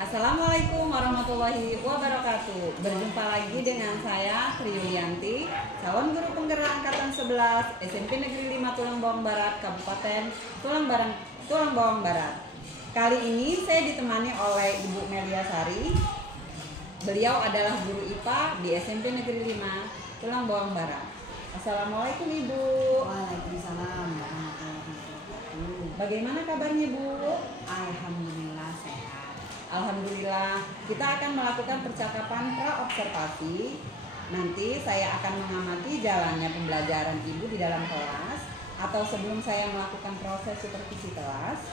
Assalamualaikum warahmatullahi wabarakatuh. Berjumpa lagi dengan saya Tri Yulianti, calon guru penggerak angkatan 11 SMP Negeri 5 Tulang Bawang Barat, Kabupaten Tulang Bawang Barat. Kali ini saya ditemani oleh Ibu Melia Sari. Beliau adalah guru IPA di SMP Negeri 5 Tulang Bawang Barat. Assalamualaikum Ibu. Waalaikumsalam warahmatullahi wabarakatuh. Bagaimana kabarnya Bu? Alhamdulillah sehat. Alhamdulillah, kita akan melakukan percakapan pra-observasi. Nanti saya akan mengamati jalannya pembelajaran Ibu di dalam kelas atau sebelum saya melakukan proses supervisi kelas.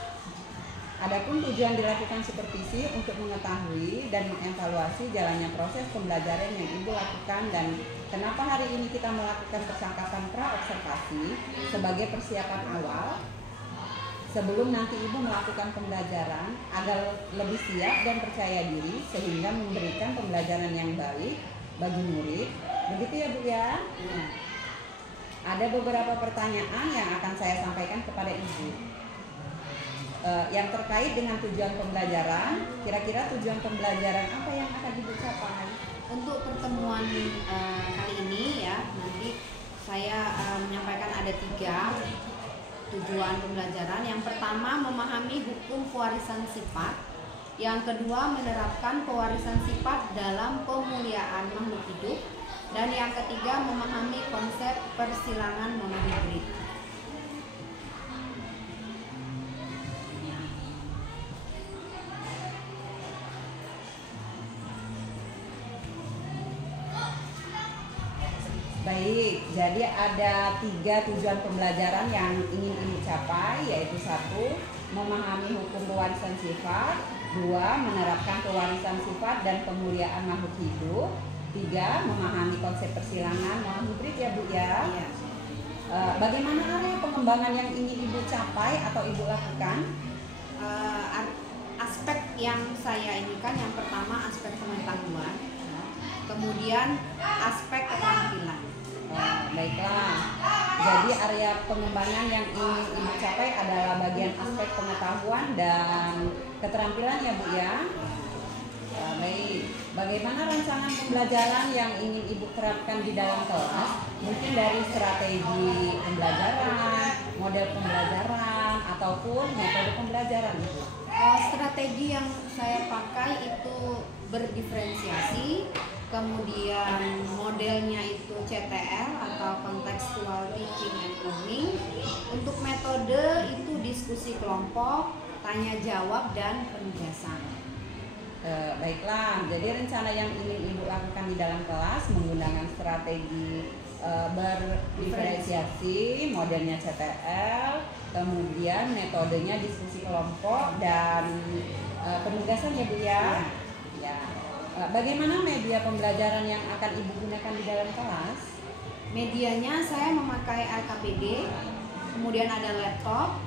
Adapun tujuan dilakukan supervisi untuk mengetahui dan mengevaluasi jalannya proses pembelajaran yang Ibu lakukan dan kenapa hari ini kita melakukan percakapan pra-observasi sebagai persiapan awal sebelum nanti Ibu melakukan pembelajaran agar lebih siap dan percaya diri sehingga memberikan pembelajaran yang baik bagi murid. Begitu ya Bu ya? Ya. Ada beberapa pertanyaan yang akan saya sampaikan kepada Ibu. Yang terkait dengan tujuan pembelajaran, kira-kira tujuan pembelajaran apa yang akan Ibu capai? Untuk pertemuan kali ini ya, nanti saya menyampaikan ada 3 tujuan pembelajaran. Yang pertama, memahami hukum pewarisan sifat. Yang kedua, menerapkan pewarisan sifat dalam pemuliaan makhluk hidup. Dan yang ketiga, memahami konsep persilangan monohibrid. Baik, jadi ada 3 tujuan pembelajaran yang ingin Ibu capai, yaitu 1. Memahami hukum pewarisan sifat, 2. Menerapkan pewarisan sifat dan pemuliaan makhluk hidup, 3. Memahami konsep persilangan monohibrid ya Bu ya. Iya. Bagaimana area pengembangan yang ingin Ibu capai atau Ibu lakukan? Aspek yang saya inikan, yang pertama aspek pengetahuan, kemudian aspek keterampilan. Baiklah, jadi area pengembangan yang ingin Ibu capai adalah bagian aspek pengetahuan dan keterampilan ya Bu ya. Baik, bagaimana rancangan pembelajaran yang ingin Ibu terapkan di dalam kelas? Mungkin dari strategi pembelajaran, model pembelajaran, ataupun metode pembelajaran Ibu. Strategi yang saya pakai itu berdiferensiasi, kemudian modelnya itu CTL atau Contextual Teaching and Learning. Untuk metode itu diskusi kelompok, tanya jawab, dan penugasan. Baiklah, jadi rencana yang ingin Ibu lakukan di dalam kelas menggunakan strategi berdiferensiasi, modelnya CTL, kemudian metodenya diskusi kelompok dan penugasan ya Bu ya. Ya. Bagaimana media pembelajaran yang akan Ibu gunakan di dalam kelas? Medianya saya memakai LKPD, kemudian ada laptop,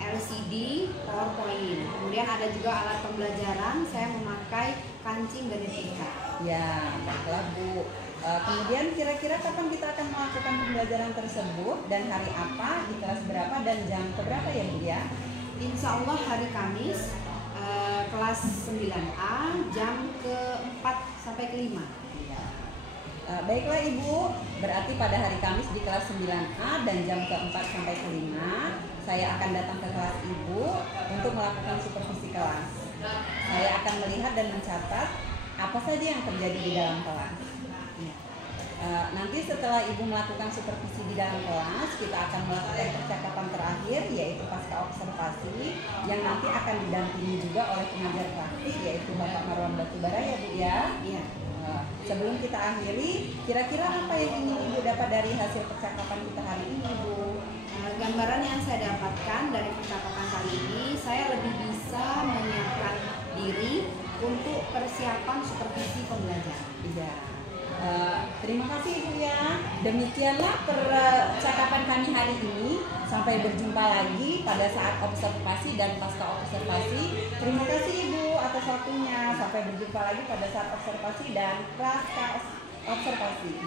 LCD, PowerPoint. Kemudian ada juga alat pembelajaran, saya memakai kancing genetika. Ya, baiklah Bu. Kemudian kira-kira kapan kita akan melakukan pembelajaran tersebut dan hari apa, di kelas berapa dan jam keberapa ya Bu ya? Insya Allah hari Kamis, kelas 9A, jam ke-4 sampai ke-5. Baiklah Ibu, berarti pada hari Kamis di kelas 9A dan jam ke-4 sampai ke-5 saya akan datang ke kelas Ibu untuk melakukan supervisi kelas. Saya akan melihat dan mencatat apa saja yang terjadi di dalam kelas. Nanti setelah Ibu melakukan supervisi di dalam kelas, kita akan melakukan percakapan terakhir, yaitu pasca observasi, yang nanti akan didampingi juga oleh pengajar praktik, yaitu Bapak Marwan Batubara ya Bu ya. Iya. Sebelum kita akhiri, kira-kira apa yang ingin Ibu dapat dari hasil percakapan kita hari ini Bu? Gambaran yang saya dapatkan dari percakapan kali ini, saya lebih bisa menyiapkan diri untuk persiapan supervisi pembelajaran. Iya. Terima kasih Ibu ya. Demikianlah percakapan kami hari ini. Sampai berjumpa lagi pada saat observasi dan pasca observasi. Terima kasih Ibu atas waktunya. Sampai berjumpa lagi pada saat observasi dan pasca observasi.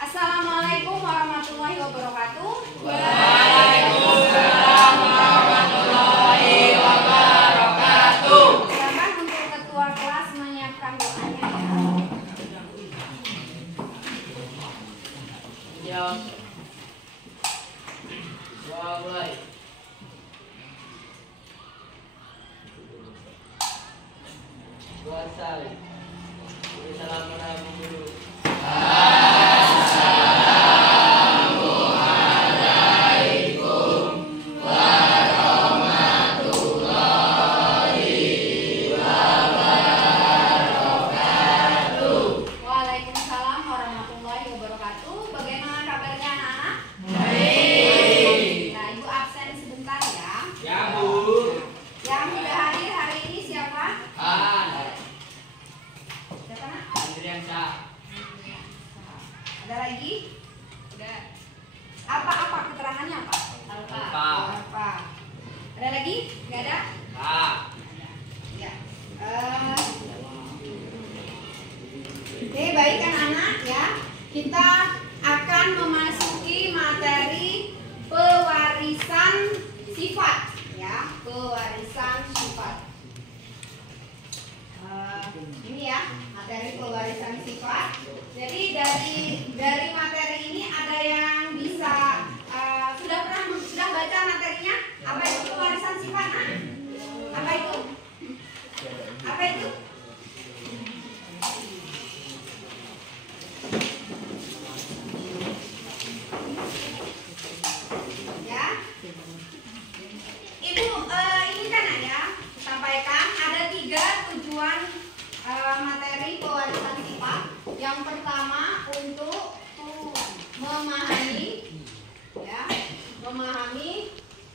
Assalamualaikum warahmatullahi wabarakatuh. Waalaikumsalam warahmatullahi wabarakatuh. Waalaikumsalam warahmatullahi wabarakatuh. Bagaimana kabarnya anak-anak? Baik. Nah, Ibu absen sebentar ya. Ya, Bu. Yang sudah hadir hari ini siapa? Siapa nak? Andrian Syah. Ada lagi? Udah. Apa keterangannya apa? Alfa. Apa? Ada lagi? Nggak ada? Ya. Oke, baik anak-anak ya. Kita akan memasuki materi pewarisan sifat ya, pewarisan sifat. Ini ya, materi pewarisan sifat. Jadi dari materi ini ada yang bisa sudah baca materinya? Apa itu pewarisan sifat? Nah? Apa itu? Apa itu? Ya, Ibu ini kan ya sampaikan ada 3 tujuan materi pewarisan sifat. Yang pertama untuk memahami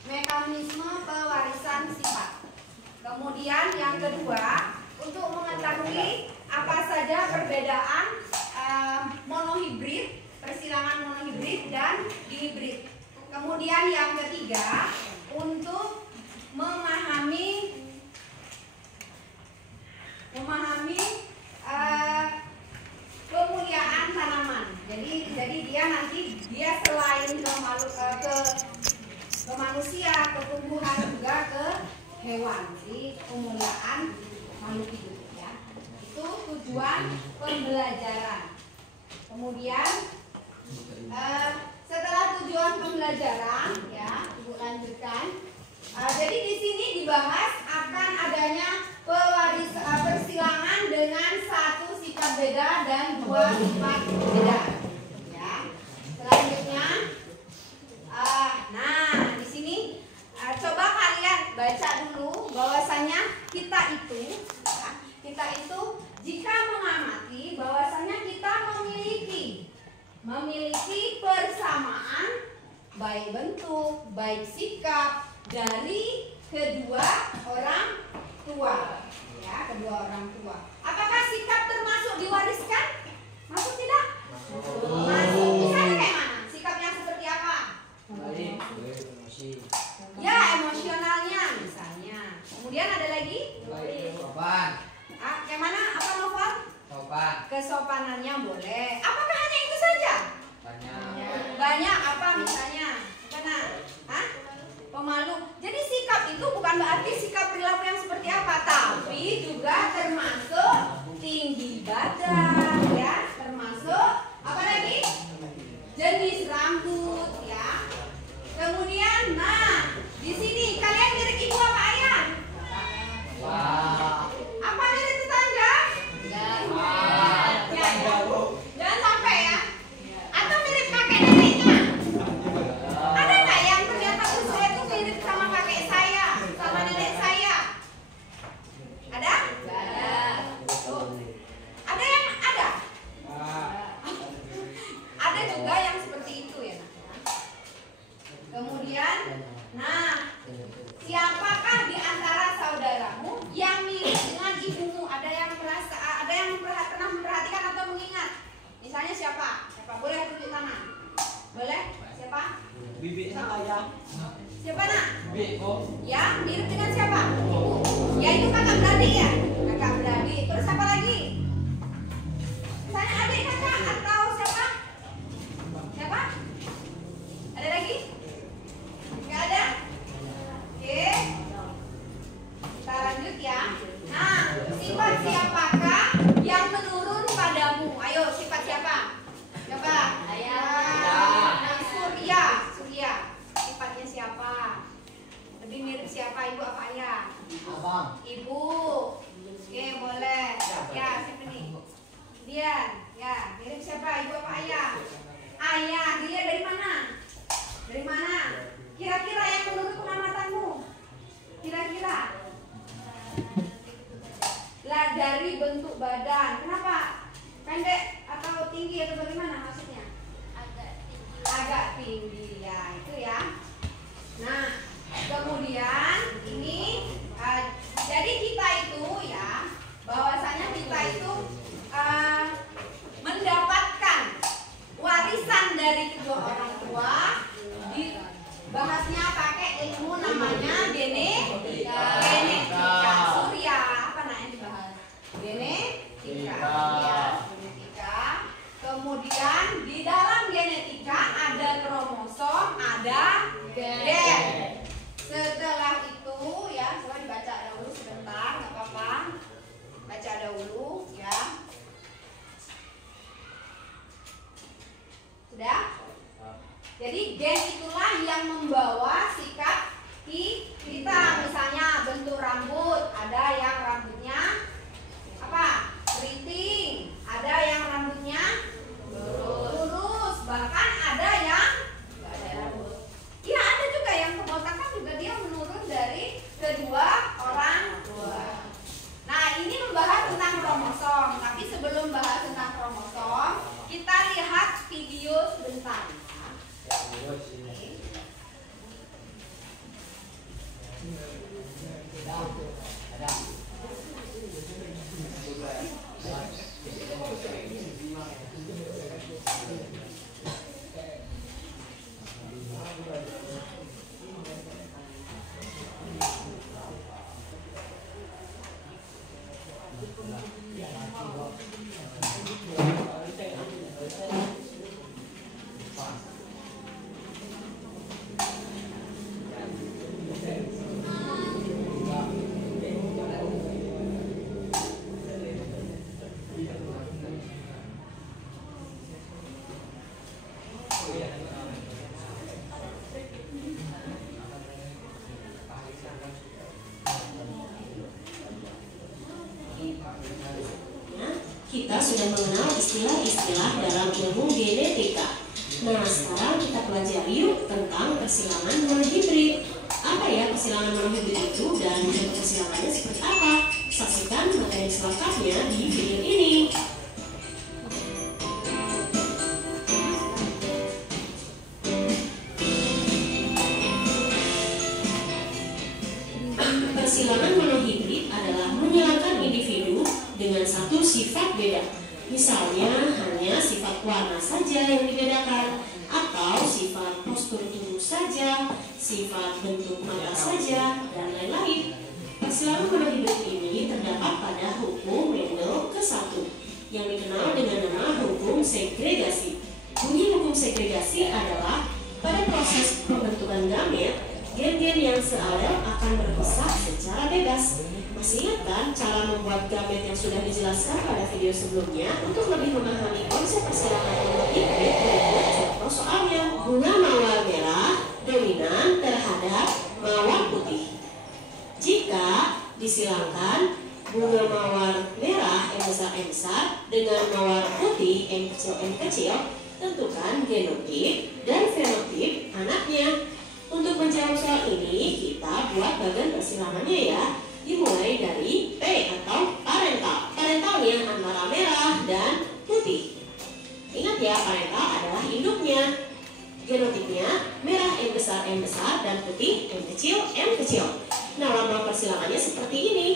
mekanisme pewarisan sifat. Kemudian yang kedua untuk mengetahui apa saja perbedaan monohibrid, persilangan monohibrid dan dihibrid. Kemudian yang ketiga untuk memahami pemuliaan tanaman. Jadi dia selain ke manusia, ke tumbuhan juga ke hewan. Jadi pemuliaan makhluk hidup ya. Itu tujuan pembelajaran. Kemudian setelah tujuan pembelajaran ya, Ibu lanjutkan. Jadi di sini dibahas akan adanya persilangan dengan 1 sifat beda dan 2 sifat beda. Ya. Selanjutnya, nah di sini coba kalian baca dulu bahwasanya kita itu jika mengamati bahwasanya kita memiliki persamaan baik bentuk, baik sikap dari kedua orang tua. Ya, kedua orang tua. Apakah sikap termasuk diwariskan? Masuk tidak? Masuk. Misalnya kayak mana? Sikapnya seperti apa? Ya, emosionalnya misalnya. Kemudian ada lagi? Kayak mana? Apa Novel? Kesopanannya boleh. Apakah hanya itu saja? Banyak apa misalnya? Pemalu. Jadi sikap itu bukan berarti sikap perilaku yang seperti apa, tapi juga termasuk tinggi badan, ya, termasuk apa lagi? Jenis rambut, ya. Kemudian, nah, di sini kalian mirip ibu apa ayah? Apa mirip tetangga? Jangan sampai ya. Atau mirip kakek neneknya? Ada nggak yang ternyata saya tuh mirip sama kakek saya, sama nenek saya? Ada? Tuh. Ada yang ada? Ada juga yang seperti itu ya. Kemudian, nah, siapakah di antara saudaramu yang mirip dengan ibumu? Ada yang pernah memperhatikan atau mengingat? Misalnya siapa? Boleh tunjuk tangan? Boleh? Siapa? Bibi saya. Siapa nak? Bibi kok. Ya, mirip dengan siapa? Ibu. Ya itu kakak beradik ya? Kakak beradik. Terus siapa lagi? Misalnya adik kakak atau siapa? Siapa? Ada lagi? Nggak ada? Oke. Kita lanjut ya. Nah, sifat siapakah yang menurun padamu? Ayo, sifat siapa? Coba. Nah, Surya. Sifatnya siapa? Lebih mirip siapa, ibu apa ayah? Abang. Ibu. Oke, boleh. Ya, siapa nih? Dian. Ya, mirip siapa? Ibu apa ayah? Ayah. Dia dari mana? Dari mana? Kira-kira yang menurut pengamatanmu? Kira-kira? Lah, dari bentuk badan. Kenapa? Pendek atau tinggi atau bagaimana maksudnya? Agak tinggi ya, itu ya. Nah, kemudian ini jadi kita itu ya, bahwasanya kita itu mendapatkan warisan dari kedua orang tua. Bahasnya pakai ilmu namanya genetika. Surya, apa namanya dibahas? Genetika. Kemudian di dalam genetika ada kromosom, ada gen. Setelah itu ya, coba dibaca dahulu sebentar, nggak apa-apa. Baca dahulu ya. Sudah? Jadi gen itulah yang membawa sikap kita. Misalnya bentuk rambut, ada yang rambutnya apa? Keriting, ada yang rambutnya lurus, bahkan ada yang nggak ada rambut. Ya ada juga yang kebotakan, juga dia menurun dari kedua orang tua. Nah, ini membahas tentang kromosom. Tapi sebelum bahas tentang kromosom, kita lihat video sebentar. Kita sudah mengenal istilah-istilah dalam ilmu genetika. Nah, sekarang kita pelajari yuk tentang persilangan monohibrid. Apa ya persilangan monohibrid itu dan bentuk persilangannya seperti apa? Saksikan materi selengkapnya di video ini. Persilangan monohibrid adalah menyilangkan individu dengan satu sifat beda. Misalnya hanya sifat warna saja yang dibedakan, atau sifat postur tubuh saja, sifat bentuk mata saja, dan lain-lain. Persilangan monohibrid ini terdapat pada hukum Mendel ke-1 yang dikenal dengan nama hukum segregasi. Bunyi hukum segregasi adalah pada proses pembentukan gamet, gen-gen yang sealel akan berpisah secara bebas. Masih ingat kan cara membuat gamet yang sudah dijelaskan pada video sebelumnya? Untuk lebih memahami konsep persilangan monohibrid, berikut contoh soalnya. Bunga mawar merah dominan terhadap mawar putih. Jika disilangkan bunga mawar merah M besar dengan mawar putih M kecil, tentukan genotip dan fenotip anaknya. Untuk menjawab soal ini, kita buat bagan persilangannya ya. Dimulai dari P atau parental. Parentalnya antara merah dan putih. Ingat ya, parental adalah induknya. Genotipnya merah M besar dan putih M kecil. Nah, lambang persilangannya seperti ini.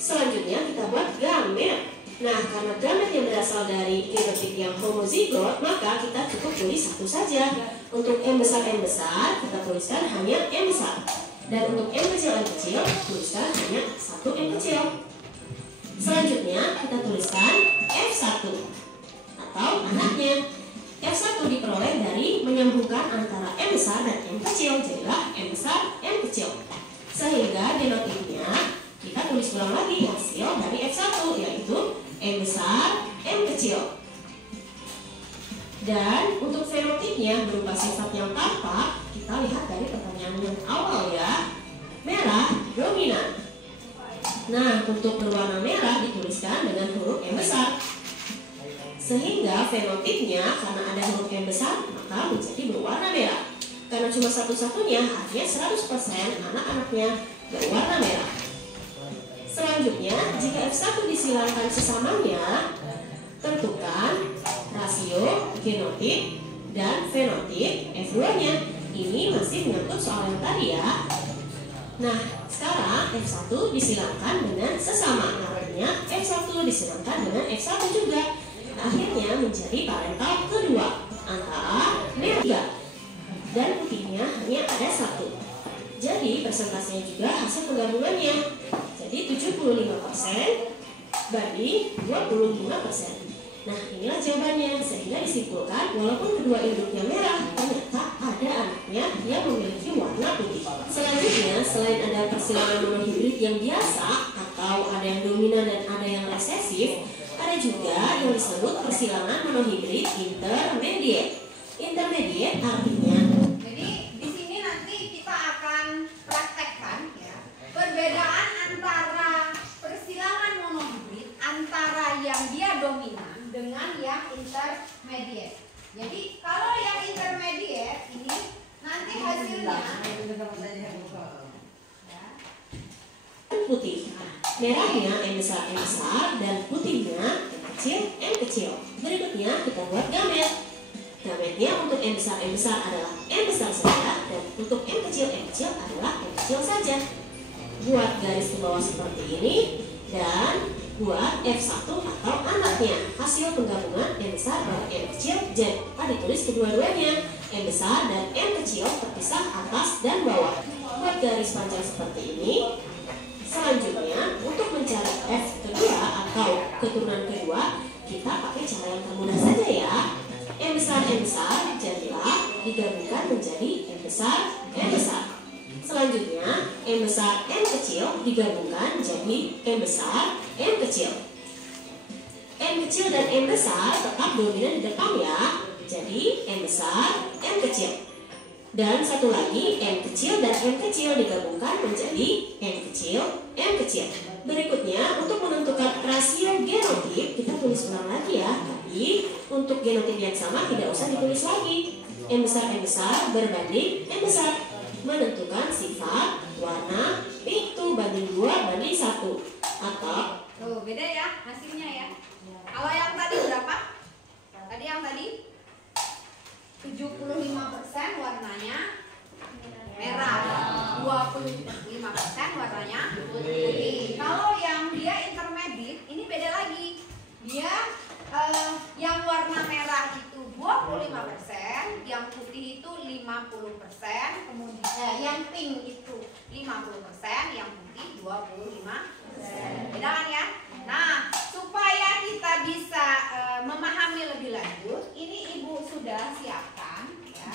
Selanjutnya kita buat gamet. Nah, karena gamet yang berasal dari genotip yang homozigot, maka kita cukup tulis satu saja. Untuk M besar kita tuliskan hanya M besar. Dan untuk M kecil tuliskan hanya satu M kecil. Selanjutnya kita tuliskan F1 atau anaknya. F1 diperoleh dari menyambungkan antara M besar dan M kecil, jadilah M besar M kecil. Sehingga genotipnya kita tulis ulang lagi hasil dari F1, yaitu M besar M kecil. Dan untuk fenotipnya berupa sifat yang tampak, kita lihat dari pertanyaan yang awal ya. Merah dominan. Nah, untuk berwarna merah dituliskan dengan huruf M besar. Sehingga fenotipnya karena ada huruf M besar, maka menjadi berwarna merah. Karena cuma satu-satunya, artinya 100% anak-anaknya berwarna merah. Selanjutnya, jika F1 disilangkan sesamanya, tentukan rasio genotip dan fenotip F2-nya. Ini masih menyangkut soal yang tadi ya. Nah, sekarang F1 disilangkan dengan sesama, artinya F1 disilangkan dengan F1 juga. Akhirnya menjadi parental kedua antara merah dan putihnya hanya ada satu. Jadi persentasenya juga hasil penggabungannya. Jadi 75% banding 25%. Nah, inilah jawabannya. Sehingga disimpulkan walaupun kedua induknya merah, ternyata ada anaknya yang memiliki warna putih. Selanjutnya, selain ada persilangan monohibrid yang biasa atau ada yang dominan dan ada yang resesif, ada juga yang disebut persilangan monohibrid intermediate. Intermediate artinya, Jadi di sini nanti kita akan praktekkan ya perbedaan antara persilangan monohibrid antara yang dia dominan dengan yang intermediate. Jadi kalau yang intermediate ini nanti hasilnya ya, putih. Merahnya M besar dan putihnya M kecil. Berikutnya kita buat gamet. Gametnya untuk M besar adalah M besar saja, dan untuk M kecil adalah M kecil saja. Buat garis ke bawah seperti ini dan buat F1 atau anaknya. Hasil penggabungan M besar dan M kecil jadi ditulis kedua-duanya. M besar dan M kecil terpisah atas dan bawah. Buat garis panjang seperti ini. Selanjutnya, untuk mencari F kedua atau keturunan kedua, kita pakai cara yang termudah saja ya. M besar jadilah digabungkan menjadi M besar. Selanjutnya, M besar M kecil digabungkan jadi M besar M kecil. M kecil dan M besar tetap dominan di depan ya. Jadi M besar M kecil. Dan satu lagi, M kecil dan M kecil digabungkan menjadi M kecil. Berikutnya, untuk menentukan rasio genotip, kita tulis ulang lagi ya. Tapi, untuk genotip yang sama tidak usah ditulis lagi. M besar berbanding M besar. Menentukan sifat, warna, pintu banding 2 banding 1. Atau, tuh beda ya hasilnya ya. Kalau yang tadi berapa? Tadi yang tadi 75% warnanya merah, 25% warnanya putih. Kalau yang dia intermediate ini beda lagi. Dia yang warna merah itu 25%, yang putih itu 50%, kemudian yang pink itu 50%, yang putih 25%. Beda kan ya? Nah, supaya kita bisa memahami lebih lanjut, ini Ibu sudah siapkan ya.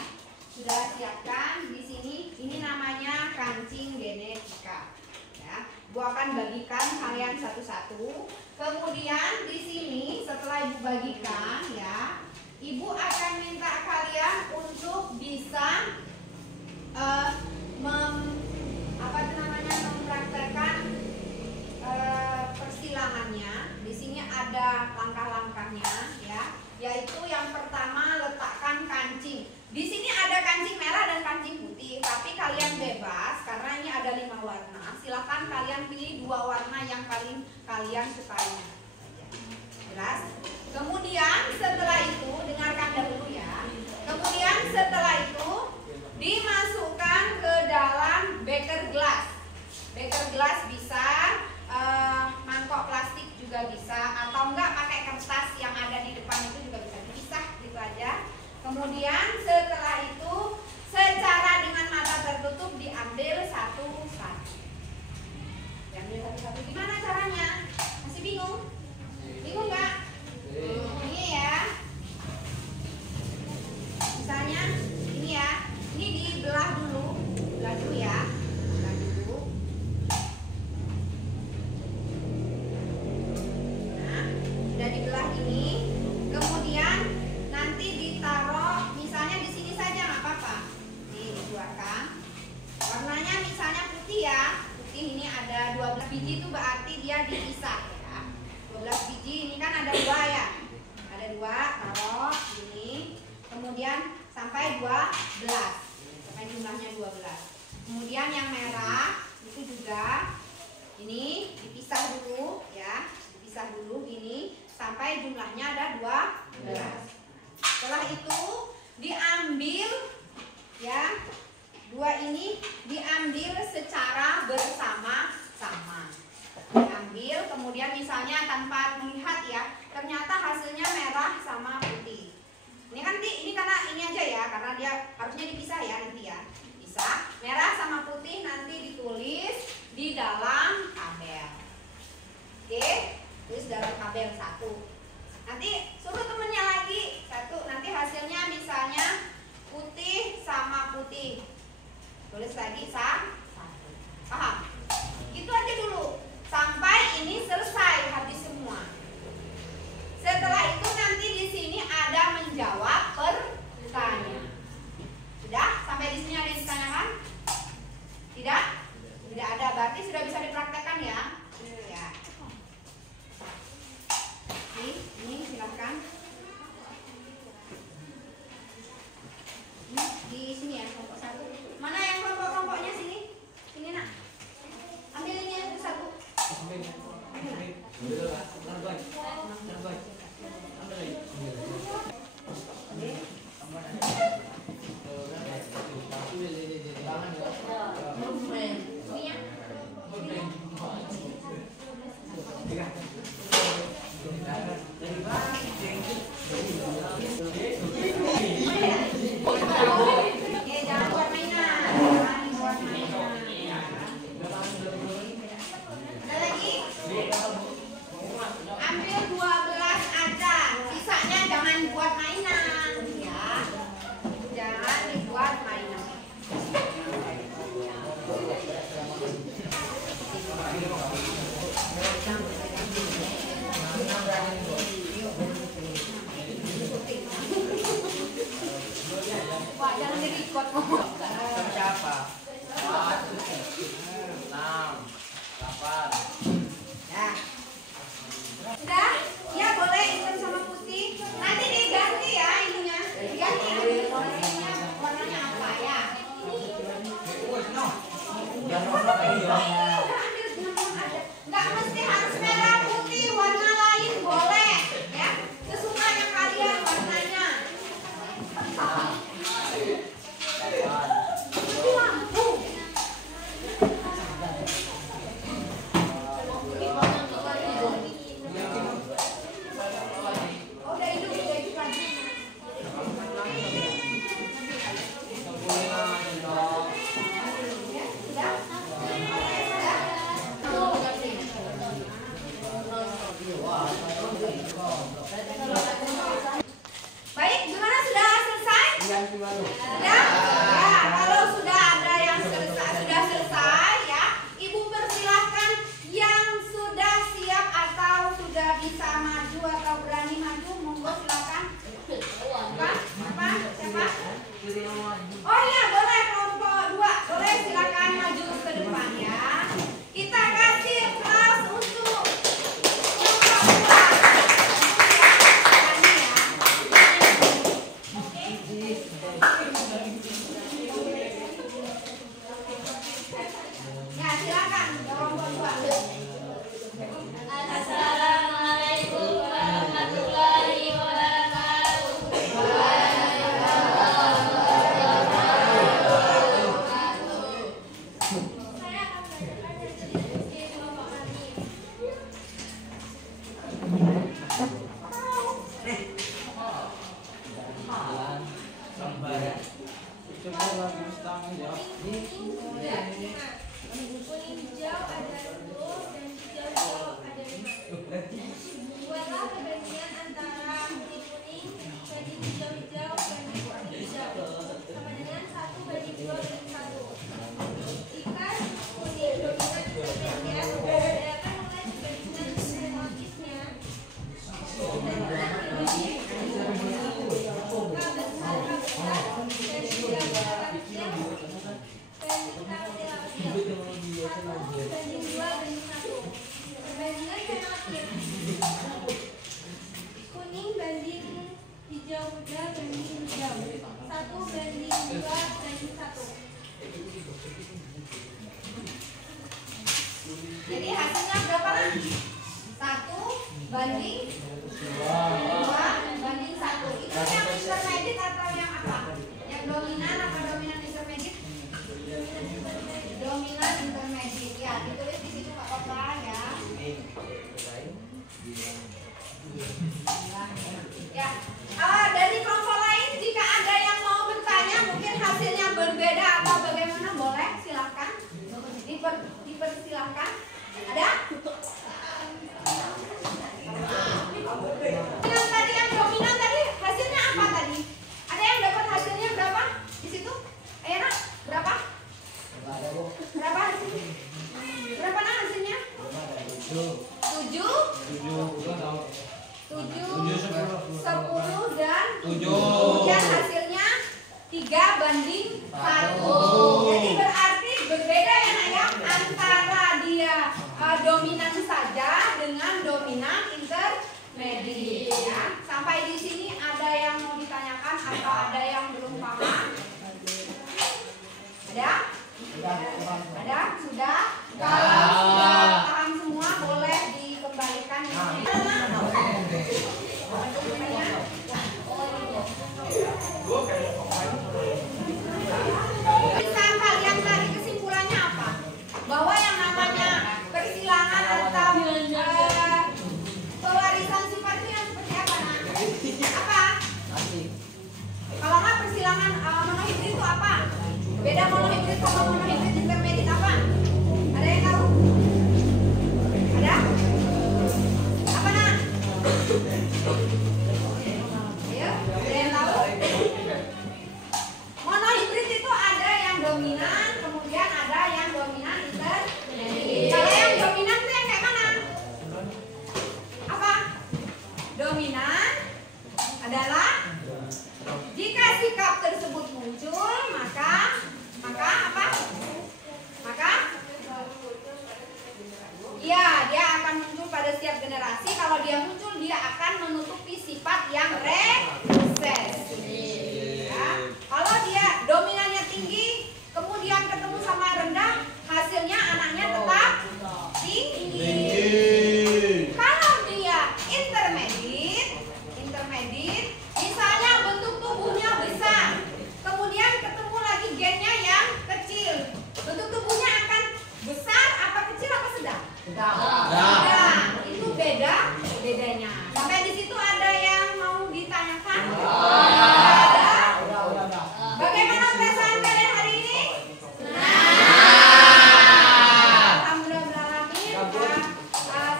Sudah siapkan di sini, ini namanya kancing genetika. Ya, Ibu akan bagikan kalian satu-satu. Kemudian di sini setelah Ibu bagikan ya, Ibu akan minta kalian untuk bisa mempraktekkan persilangannya. Di sini ada langkah-langkahnya ya, yaitu yang pertama letakkan kancing. Di sini ada kancing merah dan kancing putih, tapi kalian bebas karena ini ada 5 warna. Silakan kalian pilih 2 warna yang paling kalian sukai. Jelas? Kemudian setelah itu dengarkan dahulu ya. Kemudian setelah itu dimasukkan ke dalam beker gelas. Beker gelas bisa, mangkok plastik juga bisa, atau enggak pakai kertas yang ada di depan itu juga bisa dipisah gitu aja. Kemudian setelah itu secara dengan mata tertutup diambil satu-satu. Diambil satu-satu. Gimana caranya? Masih bingung? Bingung nggak? Ini ya. Misalnya ini ya. Ini dibelah dulu. Belah dulu ya. Belah dulu. Nah, sudah dibelah ini. Kemudian nanti ditaruh, misalnya di sini saja nggak apa-apa. Nih, dikeluarkan. Warnanya misalnya putih ya. Putih ini ada 12 biji itu berarti dia dipisah ya. 12 biji ini kan ada 2 ya. Ada 2, taruh ini. Kemudian sampai 12. Sampai jumlahnya 12. Kemudian yang merah itu juga ini dipisah dulu ya. Dipisah dulu gini sampai jumlahnya ada 12. Setelah itu diambil ya. 2 ini diambil secara bersama-sama. Diambil kemudian misalnya tanpa melihat ya, ternyata hasilnya merah sama putih. Ini kan ini karena ini aja ya, karena dia harusnya dipisah ya nanti ya. Bisa merah sama putih nanti ditulis di dalam tabel. Oke, tulis dalam tabel 1. Nanti suruh temennya lagi 1, nanti hasilnya misalnya putih sama putih. Tulis lagi 1. Paham? Gitu aja dulu sampai ini selesai habis semua. Setelah itu nanti di sini ada menjawab pertanyaan. Sudah? Sampai di sini ada yang ditanyakan? Tidak? Tidak ada, berarti sudah bisa dipraktekkan ya. Ya. Ini silakan. Ini di sini ya, kelompok 1. Mana yang kelompok-kelompoknya sini? Sini nak. Ambil ini yang 1. Jangan buat mainan. Ada lagi? Ambil 12 aja. Sisanya jangan buat mainan ya. Jangan dibuat mainan. Wah, jangan di-record. Siapa? 6, 8. Nah. Sudah? Ya boleh hitam sama putih. Nanti diganti ya ininya. Diganti warnanya apa ya? Nggak mesti harus merah putih, warna lain boleh ya. Sesukanya kalian warnanya. perbandingan fenotip. Kuning banding hijau muda banding hijau. 1 banding 2 banding 1. Jadi hasilnya berapa lah? 1 banding 2 banding 1. Itu yang intermediate atau yang apa? Yang dominan apa dominan intermediate? Dominan intermediate. Ya, ditulis di situ Pak Kopra ya. Ya. Dari kelompok lain jika ada yang mau bertanya mungkin hasilnya berbeda atau bagaimana boleh silahkan dipersilahkan. Ada? Yang tadi yang dominan tadi hasilnya apa tadi? Ada yang dapat hasilnya berapa di situ? Ayana berapa? Berapa hasilnya? Berapa nah hasilnya? 7 10 dan 7. Kemudian hasilnya 3 banding 1. Jadi berarti berbeda ya nak ya antara dia dominan saja dengan dominan intermediate ya. Sampai di sini ada yang mau ditanyakan atau ada yang belum paham? Ada? Ada? Sudah? Kalau sudah paham semua boleh dikembalikan ini. Bisa kalian tarik kesimpulannya apa? Bahwa yang namanya persilangan atau pewarisan sifat itu yang seperti apa? Nah? Apa? Kalau nggak persilangan monohibrid itu apa? Beda monohibrid sama monohibrid intermediate apa? Ada yang tahu? Ada? Apa nah? Ayo, ada yang tahu? Monohibrid itu ada yang dominan, kemudian ada yang dominan intermediate. Kalau yang dominan itu yang kayak mana? Apa? Dominan adalah jika sikap tersebut muncul, maka apa? Maka ya, dia akan muncul pada setiap generasi. Kalau dia muncul, dia akan menutupi sifat yang resesi. Ya. Kalau dia dominannya tinggi, kemudian ketemu sama rendah, hasilnya anaknya tetap tinggi. Kalau dia intermediate, misalnya bentuk tubuhnya besar, kemudian ketemu lagi gennya yang kecil, bentuk tubuhnya akan besar apa kecil apa sedang? Sedang. Itu bedanya. Sampai di situ ada yang mau ditanyakan? Ada? Bagaimana perasaan kalian hari ini? Alhamdulillah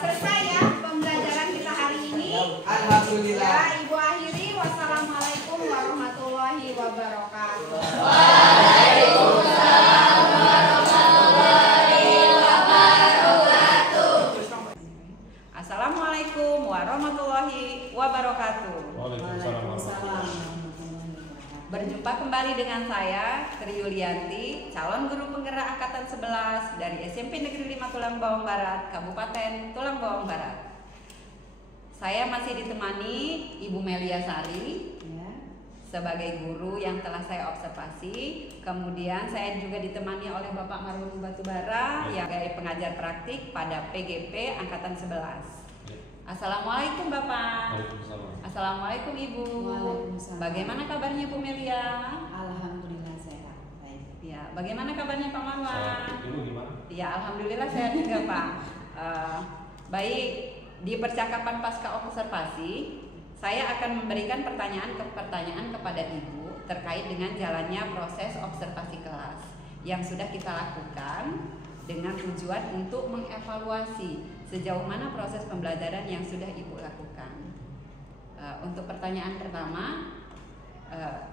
selesai ya pembelajaran kita hari ini. Alhamdulillah. Ya, Ibu akhiri. Wassalamualaikum warahmatullahi wabarakatuh. Assalamualaikum warahmatullahi wabarakatuh. Waalaikumsalam. Berjumpa kembali dengan saya, Tri Yulianti, calon guru penggerak angkatan 11 dari SMP Negeri 5 Tulang Bawang Barat, Kabupaten Tulang Bawang Barat. Saya masih ditemani Ibu Melia Sari ya, sebagai guru yang telah saya observasi. Kemudian saya juga ditemani oleh Bapak Marun Batubara yang sebagai pengajar praktik pada PGP angkatan 11. Assalamualaikum Bapak. Assalamualaikum Ibu. Waalaikumsalam. Bagaimana kabarnya Bu Melia? Alhamdulillah sehat. Baik. Ya, bagaimana kabarnya Pak Marwan? Ibu gimana? Ya, alhamdulillah sehat juga Pak. Baik, di percakapan pasca observasi, saya akan memberikan pertanyaan kepada Ibu terkait dengan jalannya proses observasi kelas yang sudah kita lakukan dengan tujuan untuk mengevaluasi sejauh mana proses pembelajaran yang sudah Ibu lakukan. Untuk pertanyaan pertama,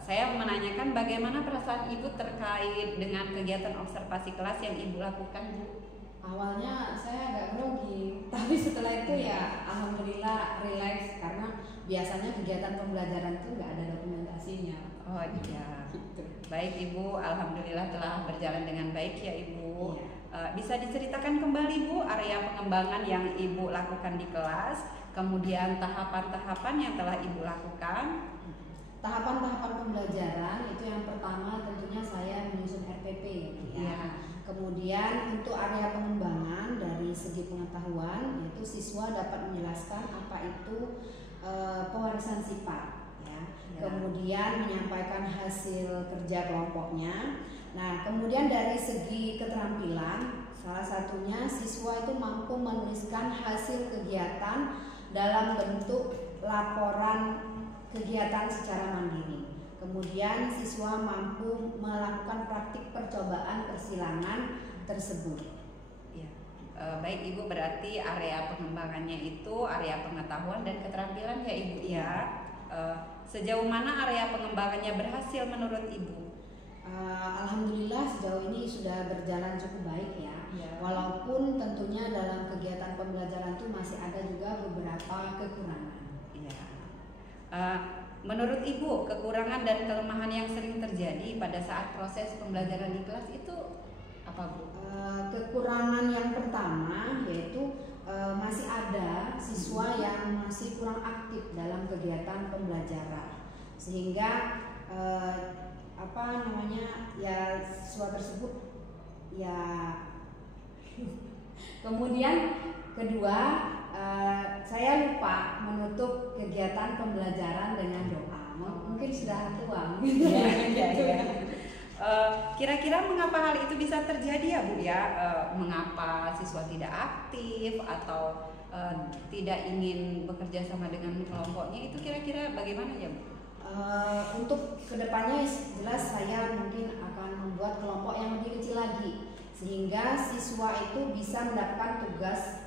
saya menanyakan bagaimana perasaan Ibu terkait dengan kegiatan observasi kelas yang Ibu lakukan, Bu? Awalnya saya agak grogi, tapi setelah itu ya alhamdulillah rileks karena biasanya kegiatan pembelajaran itu nggak ada dokumentasinya. Oh iya. Baik Ibu, alhamdulillah telah berjalan dengan baik ya Ibu. Iya. Bisa diceritakan kembali Bu area pengembangan yang Ibu lakukan di kelas, kemudian tahapan-tahapan yang telah Ibu lakukan? Tahapan-tahapan pembelajaran itu yang pertama tentunya saya menyusun RPP ya. Iya. Kemudian untuk area pengembangan dari segi pengetahuan yaitu siswa dapat menjelaskan apa itu pewarisan sifat ya. Ya. Kemudian menyampaikan hasil kerja kelompoknya. Nah, kemudian dari segi keterampilan salah satunya siswa itu mampu menuliskan hasil kegiatan dalam bentuk laporan kegiatan secara mandiri. Kemudian siswa mampu melakukan praktik percobaan persilangan tersebut. Ya. Baik Ibu, berarti area pengembangannya itu area pengetahuan dan keterampilan ya Ibu ya. Sejauh mana area pengembangannya berhasil menurut Ibu? Alhamdulillah sejauh ini sudah berjalan cukup baik ya. Walaupun tentunya dalam kegiatan pembelajaran itu masih ada juga beberapa kekurangan. Ya. Menurut Ibu, kekurangan dan kelemahan yang sering terjadi pada saat proses pembelajaran di kelas itu apa Bu? Kekurangan yang pertama yaitu masih ada siswa yang masih kurang aktif dalam kegiatan pembelajaran, sehingga ya siswa tersebut ya. Kemudian kedua, saya lupa menutup kegiatan pembelajaran dengan doa. Mungkin sudah tua. Kira-kira mengapa hal itu bisa terjadi ya Bu ya? Mengapa siswa tidak aktif atau tidak ingin bekerja sama dengan kelompoknya, itu kira-kira bagaimana ya Bu? Untuk kedepannya jelas saya mungkin akan membuat kelompok yang lebih kecil lagi sehingga siswa itu bisa mendapatkan tugas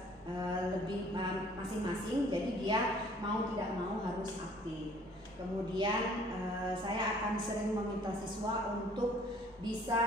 lebih masing-masing, jadi dia mau tidak mau harus aktif. Kemudian saya akan sering meminta siswa untuk bisa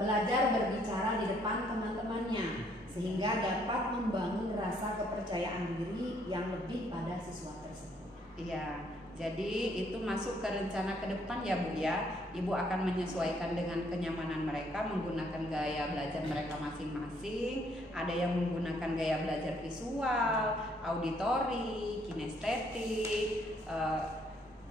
belajar berbicara di depan teman-temannya sehingga dapat membangun rasa kepercayaan diri yang lebih pada siswa tersebut. Iya, jadi itu masuk ke rencana ke depan ya Bu ya. Ibu akan menyesuaikan dengan kenyamanan mereka menggunakan gaya belajar mereka masing-masing. Ada yang menggunakan gaya belajar visual, auditori, kinestetik.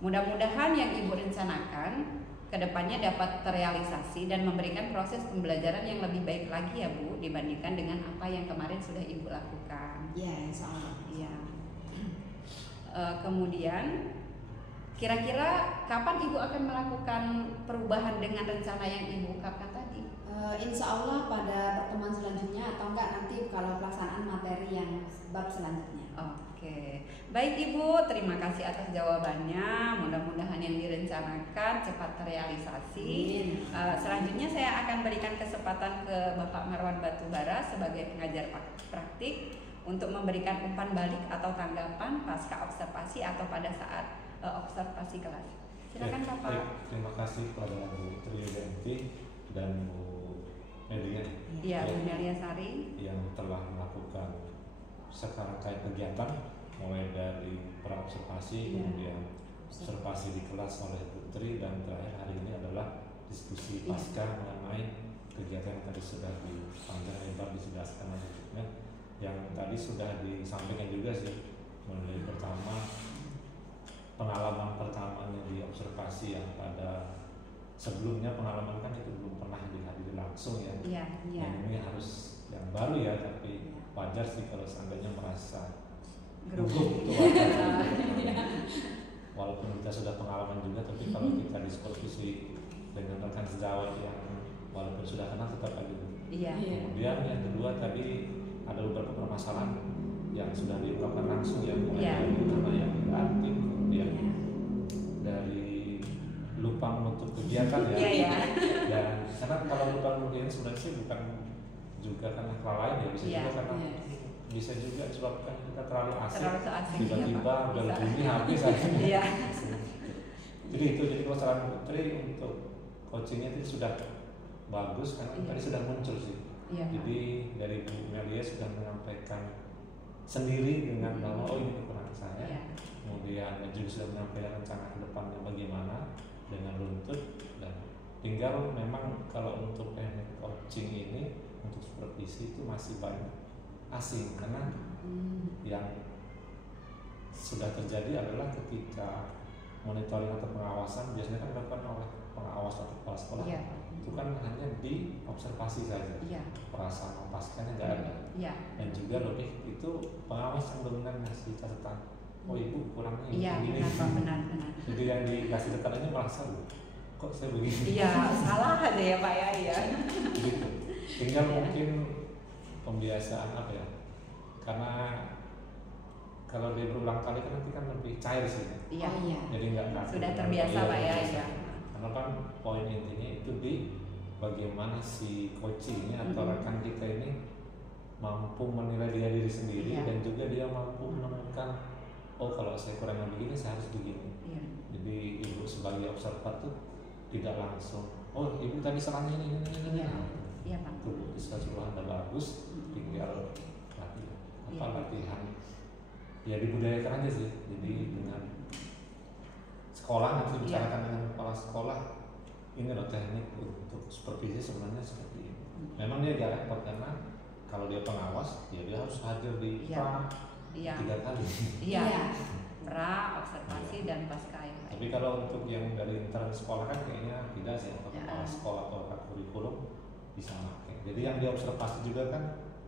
Mudah-mudahan yang Ibu rencanakan kedepannya dapat terrealisasi dan memberikan proses pembelajaran yang lebih baik lagi ya Bu dibandingkan dengan apa yang kemarin sudah Ibu lakukan. Ya, insya Allah. Ya. Kemudian kira-kira kapan Ibu akan melakukan perubahan dengan rencana yang Ibu ungkapkan tadi? Insya Allah pada pertemuan selanjutnya atau enggak nanti kalau pelaksanaan materi yang bab selanjutnya. Oke, baik Ibu, terima kasih atas jawabannya. Mudah-mudahan yang direncanakan cepat terrealisasi. Selanjutnya saya akan berikan kesempatan ke Bapak Marwan Batubara sebagai pengajar praktik untuk memberikan umpan balik atau tanggapan pasca observasi atau pada saat observasi kelas. Silakan Bapak. Baik, terima kasih kepada Bu Triyanti dan Bu Melia. Iya, Bu Melia Sari yang telah melakukan serangkaian kegiatan mulai dari pra-observasi, kemudian observasi di kelas oleh Putri, dan terakhir hari ini adalah diskusi pasca mengenai kegiatan yang tadi sudah dipanjang lebar dijelaskan oleh Putri, yang tadi sudah disampaikan juga sih. Mulai pertama pengalaman pertamanya di observasi yang pada sebelumnya pengalaman kan itu belum pernah dihadiri langsung ya. Iya. Nah, ini harus yang baru ya, tapi wajar sih kalau seandainya merasa gugup itu wajar. Walaupun kita sudah pengalaman juga, tapi kalau kita diskusi dengan rekan sejawat yang walaupun sudah kenal tetap lagi. Iya. Kemudian yang kedua tadi ada beberapa permasalahan yang sudah diungkapkan langsung ya, mulai dari nama yang aktif, kemudian dari lupa menutup kegiatan ya. Dan karena kalau lupa menutup kegiatan sebenarnya sih bukan juga karena kelalaian ya, bisa juga karena bisa juga disebabkan kita terlalu asik, tiba-tiba udah bunyi habis akhirnya. Jadi kalau saran Putri untuk coachingnya itu sudah bagus karena tadi sudah muncul sih. Jadi dari Bu Melia sudah menyampaikan sendiri dengan bahwa oh ini kekurangan saya. Kemudian juga sudah menyampaikan rencana ke depannya bagaimana dengan runtut, dan tinggal memang kalau untuk teknik coaching ini untuk supervisi itu masih banyak asing, karena yang sudah terjadi adalah ketika monitoring atau pengawasan biasanya kan dilakukan oleh pengawas atau kepala sekolah. Iya. Itu kan hanya di observasi saja, Iya. perasaan paskanya nggak ada. Iya. Dan juga lebih itu pengawas yang dominan ngasih catatan, oh ibu kurangnya Iya, ini benar Pak, benar. jadi yang dikasih catatannya merasa loh, kok saya begini. Iya, salah aja ya Pak ya, iya. Gitu. Tinggal mungkin pembiasaan apa ya, karena kalau dia berulang kali kan nanti kan lebih cair sih. Iya. Jadi nggak kaku. Sudah terbiasa Pak ya, terbiasa. iya. Karena kan poin intinya itu di bagaimana si coach ini atau rekan kita ini mampu menilai diri sendiri, Iya. dan juga dia mampu menemukan, oh kalau saya kurang begini saya harus begini. Iya. Jadi ibu sebagai observer tuh tidak langsung, oh ibu tadi salahnya ini. Iya. Iya Pak. Tuh sudah Anda bagus, tinggal latihan. Iya. Latihan ya dibudayakan aja sih. Jadi dengan sekolah nanti bicarakan dengan kepala sekolah, ini loh teknik untuk supervisi sebenarnya seperti ini. Memang dia agak repot karena kalau dia pengawas ya dia harus hadir di Iya. 3 kali. Iya. Pra, observasi dan pasca ya Pak. Tapi kalau untuk yang dari intern sekolah kan kayaknya tidak sih, atau Ya. kepala sekolah atau kurikulum bisa pakai. Jadi yang diobservasi juga kan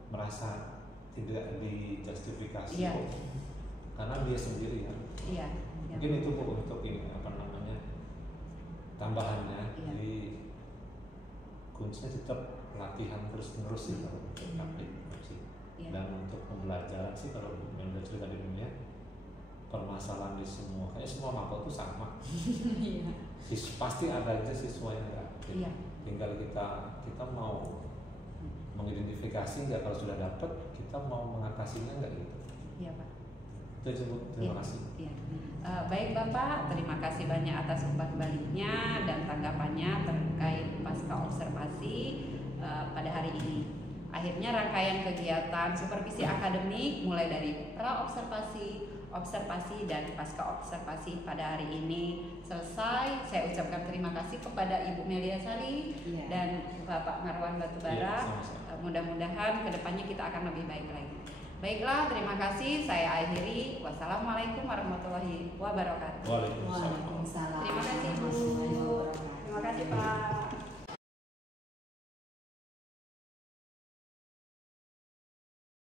merasa tidak dijustifikasi. Iya. Karena dia sendiri ya. Iya. Mungkin itu Bu untuk ini apa namanya tambahannya. Iya. Jadi kuncinya tetap latihan terus menerus sih kalau untuk aplikasi. Iya. Dan untuk pembelajaran sih kalau yang udah cerita di dunia, permasalahan di semua kayak semua mapel itu sama. Iya. Pasti ada aja siswa yang nggak aktif. Iya. Tinggal kita mau mengidentifikasi nggak, kalau sudah dapat kita mau mengatasinya nggak gitu. Iya Pak. Itu aja Bu, terima kasih. Iya. Baik Bapak, terima kasih banyak atas umpan baliknya dan tanggapannya terkait pasca observasi pada hari ini. Akhirnya rangkaian kegiatan supervisi akademik mulai dari pra observasi, observasi dan pasca observasi pada hari ini selesai. Saya ucapkan terima kasih kepada Ibu Melia Sari dan Bapak Marwan Batubara. Sama-sama. Mudah-mudahan kedepannya kita akan lebih baik lagi. Baiklah, terima kasih. Saya akhiri. Wassalamualaikum warahmatullahi wabarakatuh. Waalaikumsalam. Terima kasih.